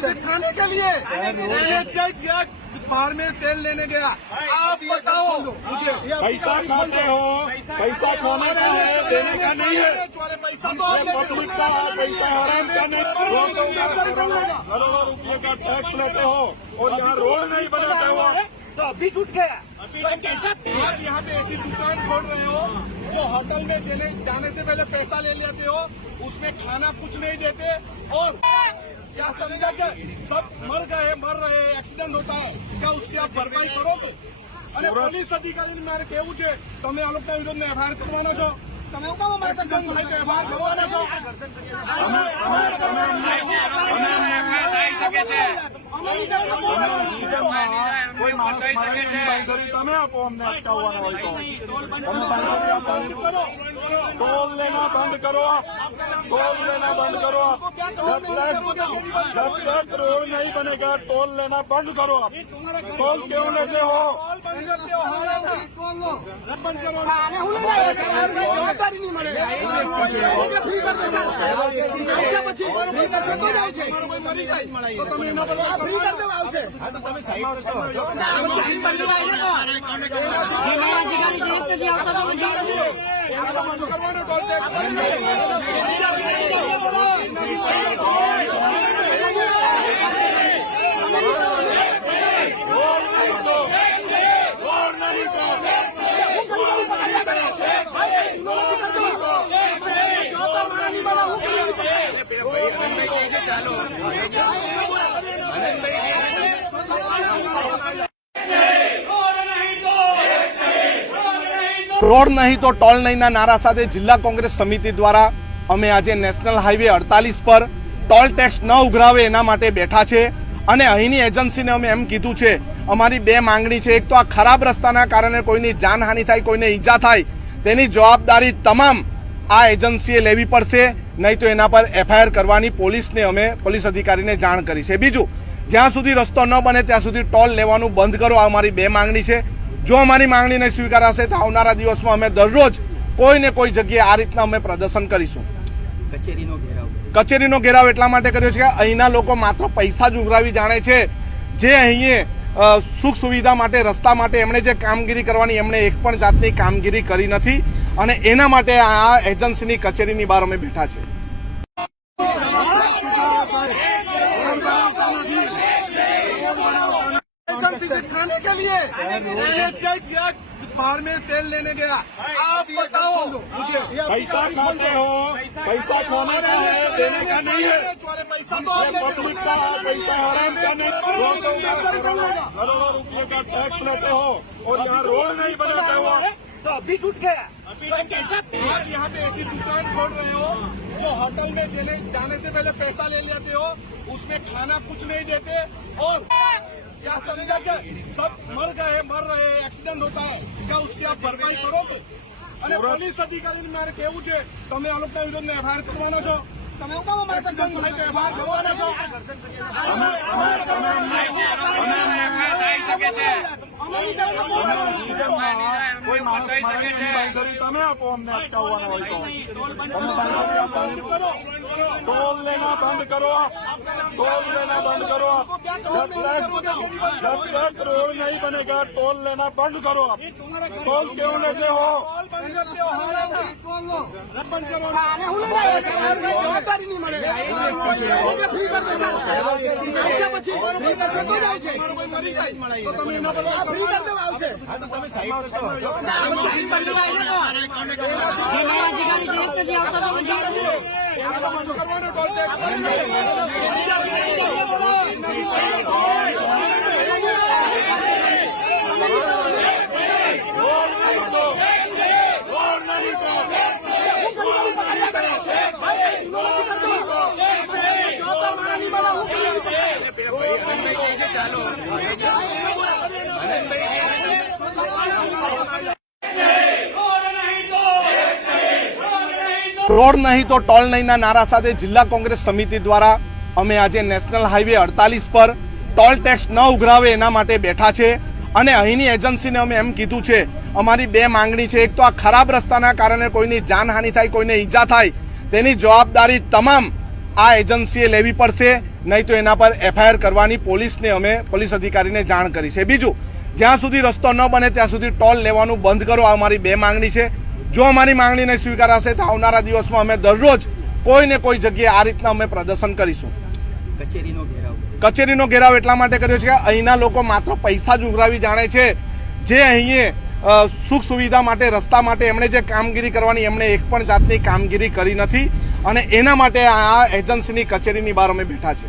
से खाने के लिए बाहर में तेल लेने गया। आप बताओ मुझे, पैसा खाते हो, पैसा खाने का है, देने का नहीं है। पैसा तो पब्लिक का पैसा हराम करने करोड़ों रुपये का टैक्स लेते हो और यहाँ रोड नहीं बनाते हो तो अभी टूट गया। आप यहाँ पे ऐसी दुकान खोल रहे हो जो होटल में जाने से पहले पैसा ले लेते हो, उसमें खाना कुछ नहीं देते और क्या समझा क्या सब मर रहे एक्सीडेंट होता है, क्या उसकी आप भरपाई करोगे? અને પોલીસ અધિકારીને મારે કેવું છે, તમે આ લોકોના વિરોધમાં એફઆઈઆર કરવાનો છો, તમે હું કામ અમારે એક્સિડન્ટ થાય તો એફઆઈઆર કરવાના છો? કોઈ માણસ તમે આપો અમને અટકાવવાના હોય તો टोल लेना बंद करो, टोल लेना बंद करो। जब तक रोड नहीं बनेगा टोल लेना बंद करो। आप टोल क्यों लेते हो? જવાબદારી નહીં મળે મરી જાય તો તમે એના પર ફ્રી કરી દેવા આવશે। કરવાનો ટોલ ટેક્સ રોડ નહીં તો ટોલ નહીંના નારા સાથે જિલ્લા કોંગ્રેસ સમિતિ દ્વારા અમે આજે નેશનલ હાઈવે 48 પર ટોલ ટેક્સ ન ઉઘરાવે એના માટે બેઠા છે અને અહીંની એજન્સીને અમે એમ કીધું છે, અમારી બે માંગણી છે। એક તો આ ખરાબ રસ્તાના કારણે કોઈની જાનહાનિ થાય, કોઈને ઈજા થાય, તેની જવાબદારી તમામ આ એજન્સીએ લેવી પડશે, નહીં તો એના પર એફઆઈઆર કરવાની પોલીસને અમે પોલીસ અધિકારીને જાણ કરી છે। બીજું, જ્યાં સુધી રસ્તો ન બને ત્યાં સુધી ટોલ લેવાનું બંધ કરો, આ અમારી બે માંગણી છે। જો અમારી માંગણી નહીં સ્વીકારાશે તો આવનારા દિવસમાં અમે દરરોજ કોઈ ને કોઈ જગ્યાએ આ રીતના અમે પ્રદર્શન કરીશું। કચેરીનો ઘેરાવ એટલા માટે કર્યો છે કે અહીંના લોકો માત્ર પૈસા જ ઉઘરાવી જાણે છે, જે અહીં સુખ સુવિધા માટે, રસ્તા માટે એમણે જે કામગીરી કરવાની એમણે એક પણ જાતની કામગીરી કરી નથી અને એના માટે આ એજન્સીની કચેરીની બહાર અમે બેઠા છે। एजेंसी से खाने के लिए बाहर में तेल लेने गया। आप बताओ मुझे, पैसा खाते हो, पैसा खाने का है, देने का नहीं है। पैसा तो पब्लिक का पैसा हराम करने करोड़ों रुपये का टैक्स लेते हो और यहाँ रोड नहीं बनाते हो तो अभी टूट गया। आप यहाँ पे ऐसी दुकान खोल रहे हो जो होटल में जाने से पहले पैसा ले लेते हो, उसमें खाना कुछ नहीं देते और क्या समझा क्या सब मर रहे एक्सीडेंट होता है, क्या उसकी आप भरपाई करोगे? અને પોલીસ અધિકારીને મારે કેવું છે, તમે આ લોકોના વિરોધમાં એફઆઈઆર કરવાનો છો, તમે હું કામ અમારે એક્સિડન્ટ થાય તો એફઆઈઆર કરવાના છો? કોઈ માણસ તમે આપો અમને અટકાવવાના હોય તો टोल लेना बंद करो, टोल लेना बंद करो। जब तक रोड नहीं बनेगा टोल लेना बंद करो। आप टोल क्यों लेते हो? જવાબદારી નહીં મળે ફ્રી કરી મરી જાય તો તમે એના પર ફ્રી કરી દેવા આવશે। કરવાનો ટોલ ટેક્સ રોડ નહીં તો ટોલ નહીંના નારા સાથે જિલ્લા કોંગ્રેસ સમિતિ દ્વારા અમે આજે નેશનલ હાઈવે 48 પર ટોલ ટેક્સ ન ઉઘરાવે એના માટે બેઠા છે અને અહીંની એજન્સીને અમે એમ કીધું છે, અમારી બે માંગણી છે। એક તો આ ખરાબ રસ્તાના કારણે કોઈની જાનહાનિ થાય, કોઈને ઈજા થાય, તેની જવાબદારી તમામ આ એજન્સીએ લેવી પડશે, નહીં તો એના પર એફઆઈઆર કરવાની પોલીસને અમે પોલીસ અધિકારીને જાણ કરી છે. બીજું, જ્યાં સુધી રસ્તો ન બને ત્યાં સુધી ટોલ લેવાનું બંધ કરો. આ અમારી 2 માંગણી છે. જો અમારી માંગણી નહીં સ્વીકારાશે તો આવનારા દિવસમાં અમે દરરોજ કોઈ ને કોઈ જગ્યાએ આ રીતના અમે પ્રદર્શન કરીશું. કચેરીનો ઘેરાવ એટલા માટે કર્યો છે કે અહીંના લોકો માત્ર પૈસા જ ઉઘરાવી જાણે છે. જે અહીંયા સુખ સુવિધા માટે, રસ્તા માટે એમણે જે કામગીરી કરવાની એમણે એક પણ જાતની કામગીરી કરી નથી અને એના માટે આ એજન્સીની કચેરીની બહાર અમે બેઠા છે.